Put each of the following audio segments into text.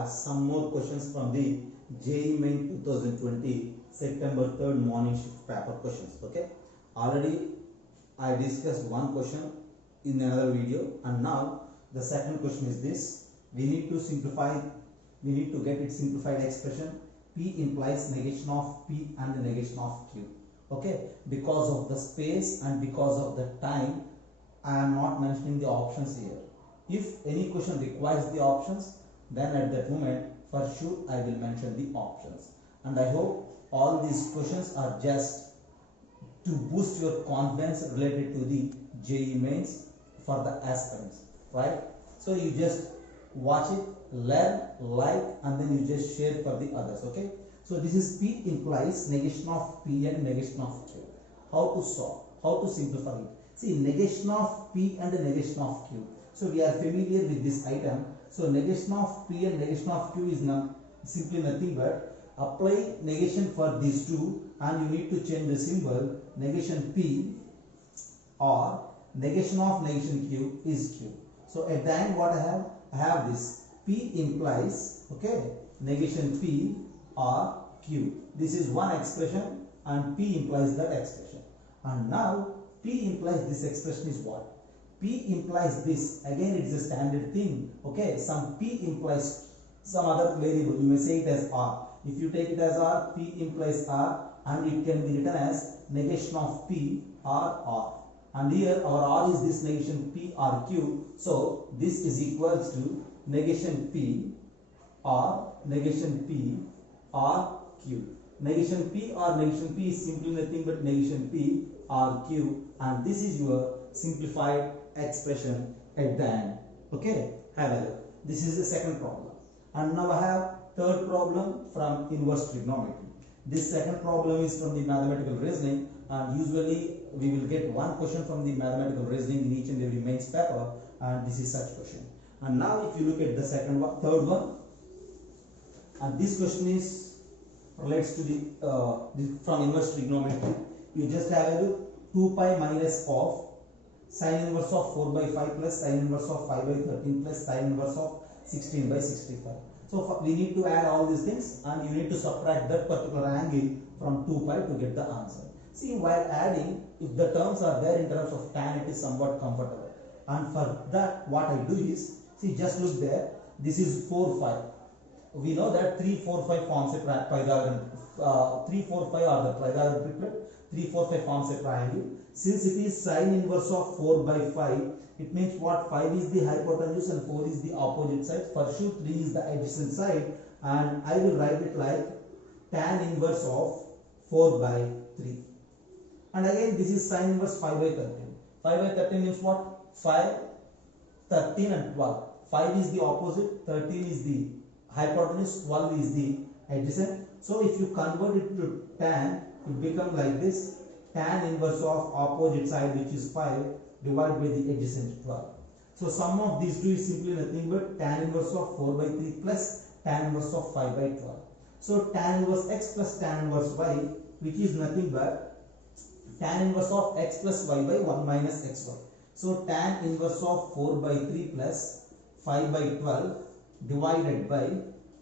have some more questions from the JEE Main 2020 September 3rd morning shift paper questions. Okay, already I discussed one question in another video, and now the second question is this. We need to get its simplified expression. P implies negation of P and the negation of Q. Okay, because of the space and because of the time, I am not mentioning the options here. If any question requires the options, then at that moment for sure I will mention the options. And I hope all these questions are just to boost your confidence related to the JEE Mains for the aspirants, right? So you just watch it, learn, like, and then you just share for the others. Okay, so this is P implies negation of P and negation of Q. How to solve, how to simplify it? See, negation of P and negation of Q. So we are familiar with this item. So negation of P and negation of Q is simply nothing but apply negation for these two, and you need to change the symbol. Negation P or negation of negation Q is Q. So at the end what I have this P implies, okay, negation P or Q. This is one expression and P implies that expression. And now P implies this expression is what? P implies this. Again, it's a standard thing. Okay, some P implies some other variable. You may say it as R. If you take it as R, P implies R, and it can be written as negation of P or R. And here our R is this negation P or Q. So this is equals to negation P or negation P or Q. Negation P or negation P is simply nothing but negation P or Q, and this is your simplified expression at the end. Okay, have a look. This is the second problem. And now I have third problem from inverse trigonometry. This second problem is from the mathematical reasoning, and usually we will get one question from the mathematical reasoning in each and every mains paper, and this is such question. And now if you look at the third one, and this question is relates to the from inverse trigonometry. You just have a look. 2 pi minus of sine inverse of 4 by 5 plus sine inverse of 5 by 13 plus sine inverse of 16 by 65. So we need to add all these things, and you need to subtract that particular angle from 2 pi to get the answer. See, while adding, if the terms are there in terms of tan, it is somewhat comfortable. And for that, what I do is, see, just look there. This is 4, 5. We know that 3, 4, 5 forms a Pythagorean. 3, 4, 5 are the Pythagorean triplet. 3, 4, 5 forms a triangle. Since it is sine inverse of 4 by 5, it means what? 5 is the hypotenuse and 4 is the opposite side. For sure 3 is the adjacent side, and I will write it like tan inverse of 4 by 3. And again this is sine inverse 5 by 13. 5 by 13 means what? 5, 13 and 12. 5 is the opposite, 13 is the hypotenuse, 12 is the adjacent. So if you convert it to tan, it becomes like this: tan inverse of opposite side, which is 5, divided by the adjacent 12. So sum of these two is simply nothing but tan inverse of 4 by 3 plus tan inverse of 5 by 12. So tan inverse x plus tan inverse y, which is nothing but tan inverse of x plus y by 1 minus xy. So tan inverse of 4 by 3 plus 5 by 12 divided by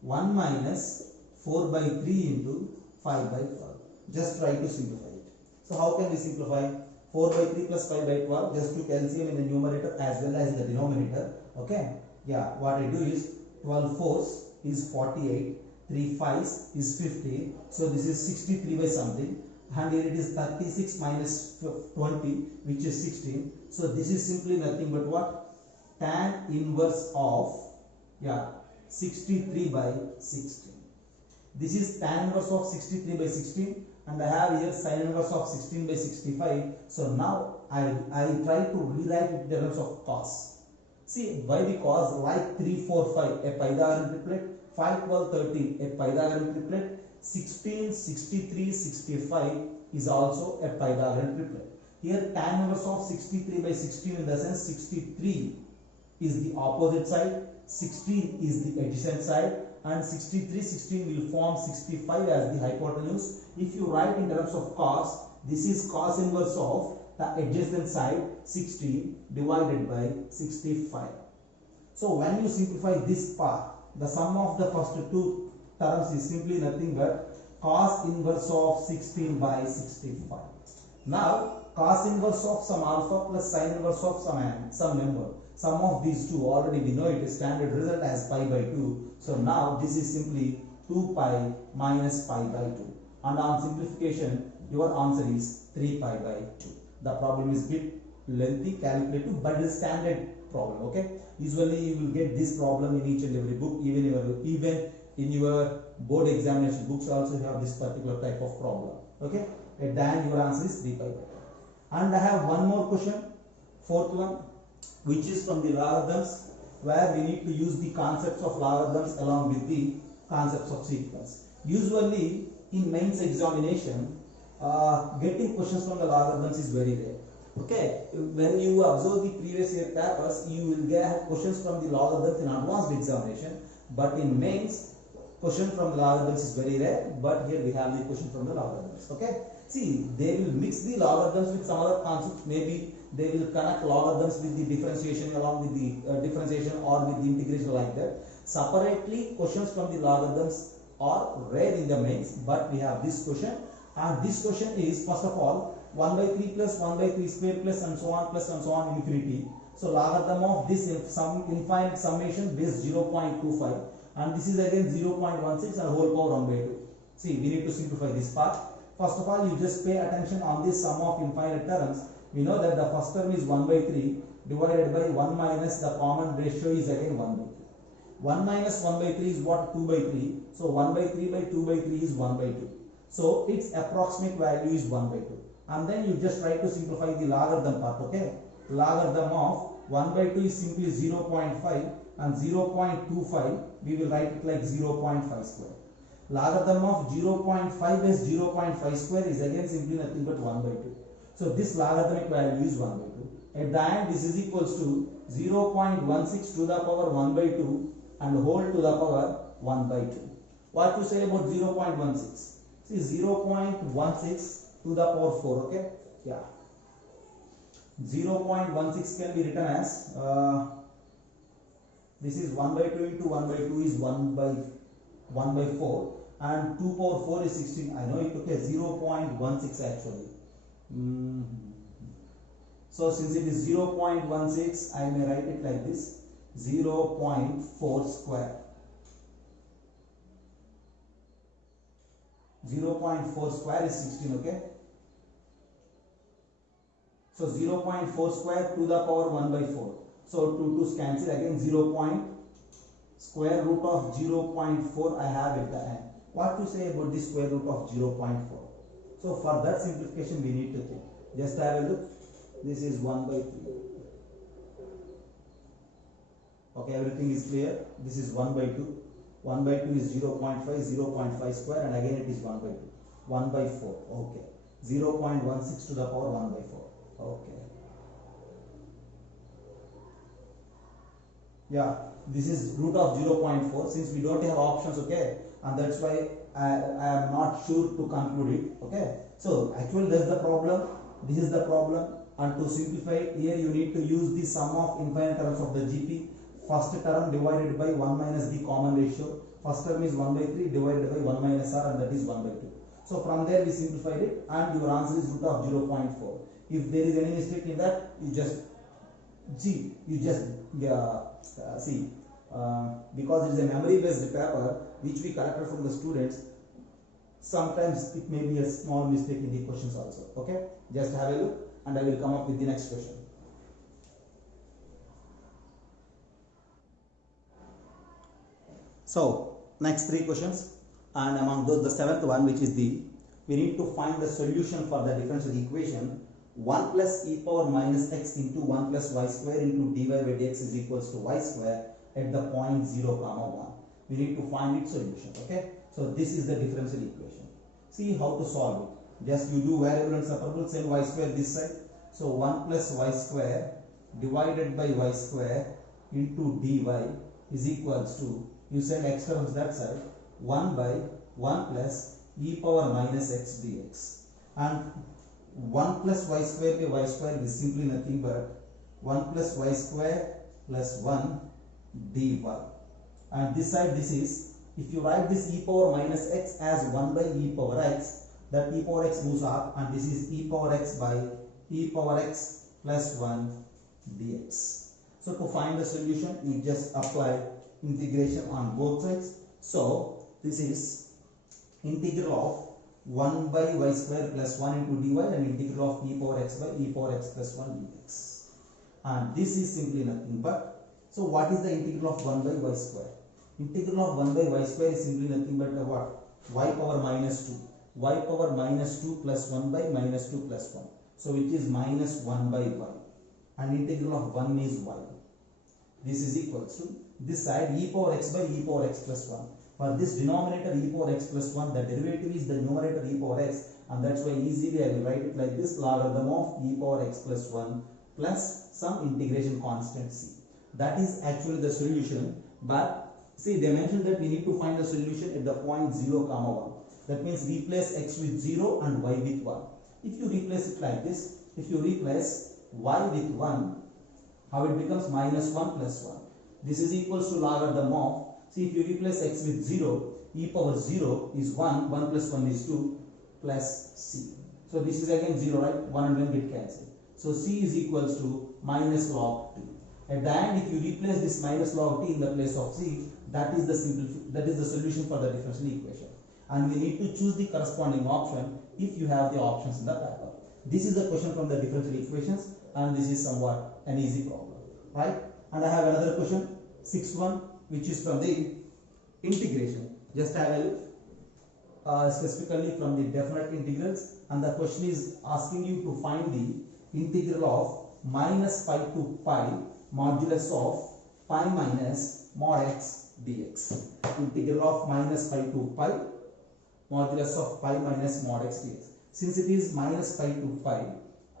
1 minus 4 by 3 into 5 by 12. Just try to simplify it. So how can we simplify? 4 by 3 plus 5 by 12, just took LCM in the numerator as well as in the denominator. Okay, yeah, what I do is 12 fours is 48, 3 fives is 50, so this is 63 by something, and here it is 36 minus 20, which is 16. So this is simply nothing but what? Tan inverse of 63 by 16. This is tan inverse of 63 by 16, and I have here sine inverse of 16 by 65. So now I try to rewrite it in terms of cos. See, why? Because like 3, 4, 5 a Pythagorean triplet, 5, 12, 13 a Pythagorean triplet, 16, 63, 65 is also a Pythagorean triplet. Here tan inverse of 63 by 16, in the sense 63 is the opposite side, 16 is the adjacent side, and 63, 16 will form 65 as the hypotenuse. If you write in terms of cos, this is cos inverse of the adjacent side 16 divided by 65. So when you simplify this part, the sum of the first two terms is simply nothing but cos inverse of 16 by 65. Now cos inverse of some alpha plus sin inverse of some number. Sum of these two already we know it is standard result as pi by 2. So now this is simply 2 pi minus pi by 2. And on simplification your answer is 3 pi by 2. The problem is bit lengthy, calculative, but it is standard problem. Okay. Usually you will get this problem in each and every book. Even in your board examination books also you have this particular type of problem. Okay. At the end your answer is 3 pi by 2. And I have one more question, fourth one, which is from the logarithms, where we need to use the concepts of logarithms along with the concepts of sequence. Usually in mains examination, getting questions from the logarithms is very rare. Okay, when you observe the previous year papers, you will get questions from the logarithms in advanced examination, but in mains, question from the logarithms is very rare, but here we have the question from the logarithms. Okay, see, they will mix the logarithms with some other concepts. Maybe they will connect logarithms with the differentiation along with the differentiation or with the integration like that. Separately, questions from the logarithms are rare in the mains, but we have this question, and this question is first of all 1 by 3 plus 1 by 3 square plus and so on infinity. So logarithm of this infinite summation base 0.25, and this is again 0.16 and whole power 1 by 2. See, we need to simplify this part. First of all, you just pay attention on this sum of infinite terms. We know that the first term is 1 by 3 divided by 1 minus the common ratio is again 1 by 3. 1 minus 1 by 3 is what? 2 by 3. So 1 by 3 by 2 by 3 is 1 by 2. So its approximate value is 1 by 2. And then you just try to simplify the logarithm part. Okay, logarithm of 1 by 2 is simply 0.5, and 0.25 we will write it like 0.5 square. Logarithm of 0.5 is 0.5 square is again simply nothing but 1 by 2. So this logarithmic value is 1 by 2. At the end this is equals to 0.16 to the power 1 by 2 and whole to the power 1 by 2. What to say about 0.16? See, 0.16 to the power 4. Okay, yeah, 0.16 can be written as this is 1 by 2 into 1 by 2 is 1 by 4, and 2 power 4 is 16. I know it. Okay, 0.16 actually. So since it is 0.16, I may write it like this: 0.4 square. 0.4 square is 16. Okay, so 0.4 square to the power 1 by 4. So 2 cancel again. 0. Square root of 0.4 I have at the end. What to say about the square root of 0.4? So for that simplification we need to think. Just have a look. This is 1 by 3. Okay, everything is clear. This is 1 by 2. 1 by 2 is 0.5, 0.5 square, and again it is 1 by 2. 1 by 4. Okay. 0.16 to the power 1 by 4. Okay. Yeah, this is root of 0.4. Since we don't have options, okay, and that's why I am not sure to conclude it. Okay, so actually that's the problem. This is the problem, and to simplify it, here you need to use the sum of infinite terms of the GP. First term divided by 1 minus the common ratio. First term is 1 by 3 divided by 1 minus r, and that is 1 by 2. So from there we simplified it, and your answer is root of 0.4. If there is any mistake in that, you just see, because it is a memory based paper which we collected from the students, sometimes it may be a small mistake in the questions also. Okay, just have a look, and I will come up with the next question. So next 3 questions, and among those the 7th one, which is we need to find the solution for the differential equation 1 plus e power minus x into 1 plus y square into dy by dx is equals to y square at the point 0, 1. We need to find its solution. Okay, so this is the differential equation. See how to solve it. Just you do variable and separable, send y square this side. So 1 plus y square divided by y square into dy is equals to, you send x terms that side, 1 by 1 plus e power minus x dx, and 1 plus y square by y square is simply nothing but 1 plus y square plus 1 dy, and this side this is, if you write this e power minus x as 1 by e power x, that e power x moves up and this is e power x by e power x plus 1 dx. So to find the solution, you just apply integration on both sides. So this is integral of 1 by y square plus 1 into dy and integral of e power x by e power x plus 1 dx. And this is simply nothing but, so what is the integral of 1 by y square? Integral of 1 by y square is simply nothing but what? Y power minus 2. Y power minus 2 plus 1 by minus 2 plus 1. So which is minus 1 by y. And integral of 1 is y. This is equals to this side e power x by e power x plus 1. For this denominator e power x plus 1, the derivative is the numerator e power x, and that's why easily I will write it like this: logarithm of e power x plus 1 plus some integration constant c. That is actually the solution. But see, they mentioned that we need to find the solution at the point 0, 1. That means replace x with 0 and y with 1. If you replace it like this, if you replace y with 1, how it becomes? Minus 1 plus 1. This is equals to logarithm of, see, if you replace x with 0, e power 0 is 1, 1 plus 1 is 2 plus c. So this is again 0, right? 1 and 1 get cancelled. So c is equals to minus log t. At the end, if you replace this minus log t in the place of c, that is the solution for the differential equation. And we need to choose the corresponding option if you have the options in the paper. This is the question from the differential equations, and this is somewhat an easy problem, right? And I have another question, 6th one, which is from the integration. Just have a look, specifically from the definite integrals, and the question is asking you to find the integral of minus pi to pi modulus of pi minus mod x dx. Integral of minus pi to pi modulus of pi minus mod x dx. Since it is minus pi to pi,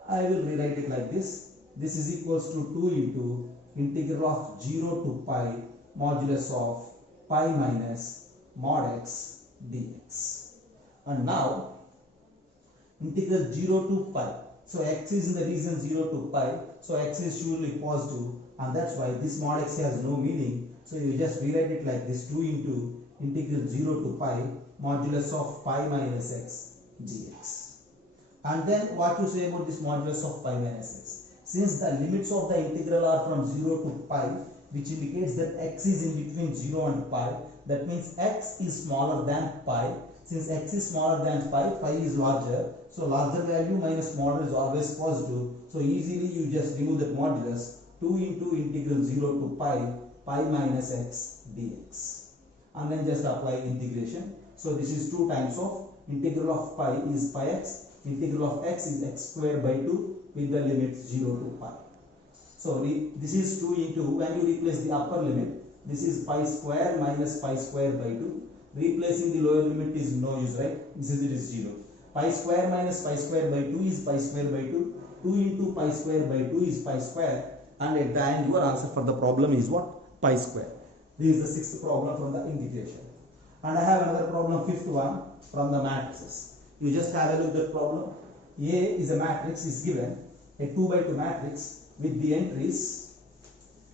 I will rewrite it like this. This is equals to 2 into integral of 0 to pi modulus of pi minus mod x dx. And now integral 0 to pi. So x is in the region 0 to pi. So x is surely positive, and that's why this mod x has no meaning. So you just rewrite it like this: 2 into integral 0 to pi modulus of pi minus x dx. And then what you say about this modulus of pi minus x? Since the limits of the integral are from 0 to pi, which indicates that x is in between 0 and pi, that means x is smaller than pi. Since x is smaller than pi, pi is larger. So larger value minus mod is always positive. So easily you just remove that modulus. 2 into integral 0 to pi minus x dx. And then just apply integration. So this is 2 times of integral of pi is pi x. Integral of x is x squared by 2 with the limit 0 to pi. So this is 2 into, when you replace the upper limit, this is pi square minus pi square by 2. Replacing the lower limit is no use, right? Since it is 0. Pi square minus pi square by 2 is pi square by 2. 2 into pi square by 2 is pi square. And at the end, your answer for the problem is what? Pi square. This is the 6th problem from the integration. And I have another problem, 5th one, from the matrices. You just have a look at the problem. A is a matrix, is given a 2 by 2 matrix with the entries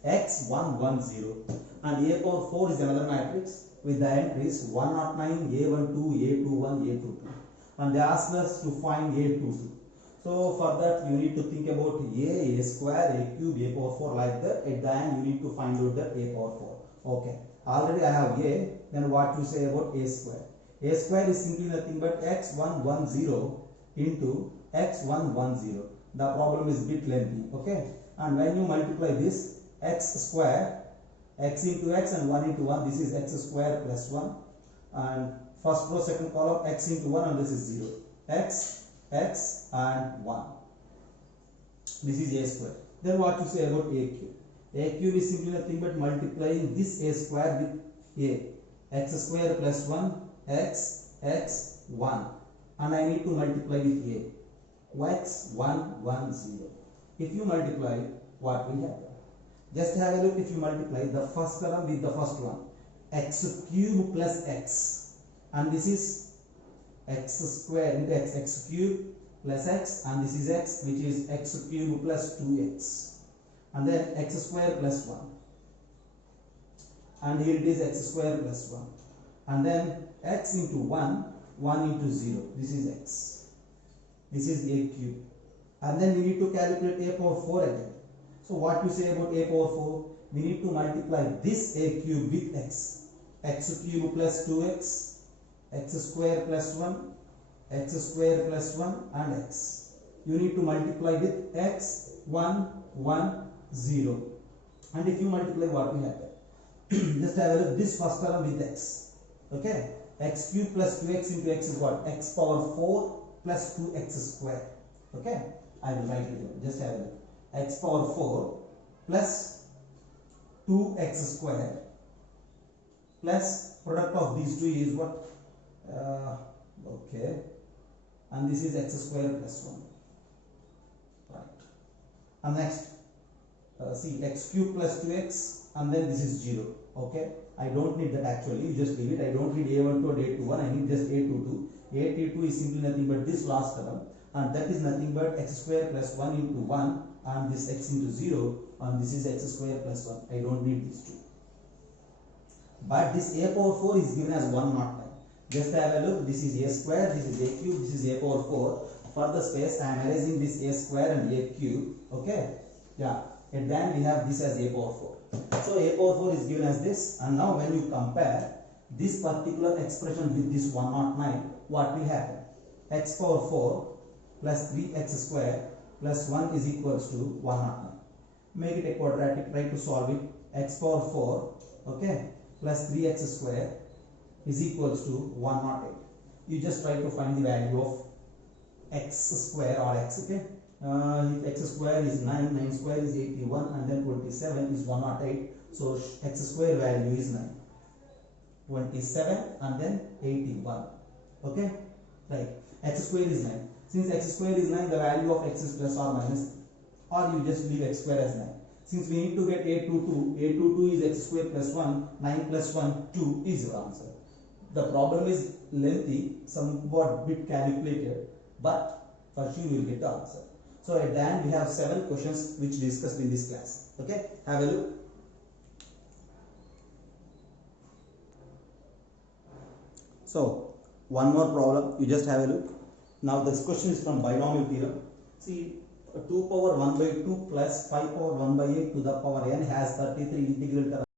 x, 1, 1, 0, and A power 4 is another matrix with the entries 109, A12, A21, A22, and they ask us to find A22. So for that you need to think about A square, A cube, A power 4 like that. At the end you need to find out that A power 4. Okay, already I have A, then what you say about A square? A square is simply nothing but x110 into x110. The problem is bit lengthy, okay? And when you multiply this, x square, x into x and 1 into 1, this is x square plus 1. And first row, second column, x into 1 and this is 0. X, x and 1. This is A square. Then what you say about A cube? A cube is simply nothing but multiplying this A square with A. X square plus 1, x, x, 1. And I need to multiply with A. X, 1, 1, 0. If you multiply, what will happen? Just have a look. If you multiply the first term with the first one, x cube plus x, and this is x square into x, x cube plus x, and this is x, which is x cube plus 2x, and then x square plus 1. and here it is x square plus 1, and then x into 1, 1 into 0, this is x, this is a cube, and then we need to calculate a power 4 again. So what you say about a power 4? We need to multiply this a cube with x cube plus 2x, x square plus 1, x square plus 1 and x. You need to multiply with x, 1, 1, 0. And if you multiply, what will happen? Just have a look, this first term with x. Okay? X cube plus 2x into x is what? X power 4 plus 2x square. Okay? I will write it here. Just have a look. X power 4 plus 2x square plus product of these two is what? Okay. And this is x square plus 1. Right. And next, see, x cube plus 2x, and then this is 0. Okay. I don't need that actually. You just leave it. I don't need a12 and a21. I need just a22. a22 is simply nothing but this last term, and that is nothing but x square plus 1 into 1, and this x into 0, and this is x square plus 1. I don't need these two. But this a power 4 is given as 109. Just have a look. This is a square, this is a cube, this is a power 4. For the space, I am erasing this a square and a cube. Okay? Yeah. And then we have this as a power 4. So a power 4 is given as this. And now when you compare this particular expression with this 109, what will happen? X power 4 plus 3x square plus 1 is equals to 109. Make it a quadratic. Try to solve it. X power 4, okay, plus 3x square is equals to 108. You just try to find the value of x square or x. Okay, if x square is 9, 9 square is 81, and then 27 is 108. So x square value is 9, 27 and then 81. Okay, right. X square is 9. Since x square is 9, the value of x is plus or minus, or you just leave x square as 9. Since we need to get a22, a22 is x square plus 1, 9 plus 1, 2 is your answer. The problem is lengthy, somewhat bit calculated, but for sure you will get the answer. So at the end we have 7 questions which discussed in this class. Okay, have a look. So one more problem, you just have a look. Now this question is from binomial theorem. See, 2 power 1 by 2 plus 5 power 1 by 8 to the power n has 33 integral terms.